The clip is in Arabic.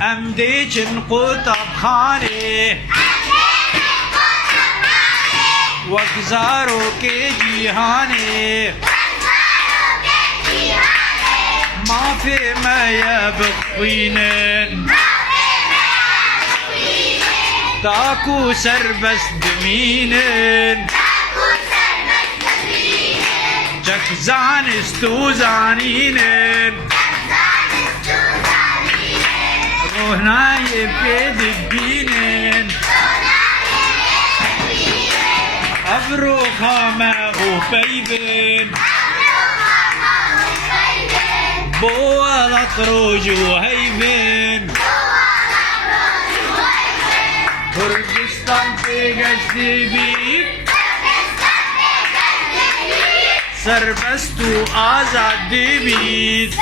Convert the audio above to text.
امديچن قطبخانه وگزارو کے جیہانے ما في ما يبقينن تاكو سربس دمينن جك زانستو زانينن روحنا يبيد بينن أبرو خاما وفيبن بوالا تروجو هيبن كردستان تيجي بيك سربستو آزاد بيت